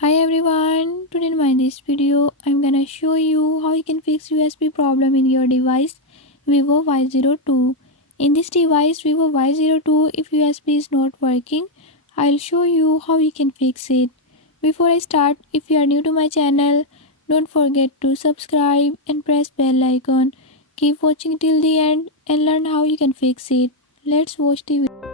Hi everyone, today in this video I'm gonna show you how you can fix USB problem in your device Vivo Y02. In this device Vivo Y02, if USB is not working, I'll show you how you can fix it. Before I start, if you are new to my channel, don't forget to subscribe and press bell icon. Keep watching till the end and learn how you can fix it. Let's watch the video.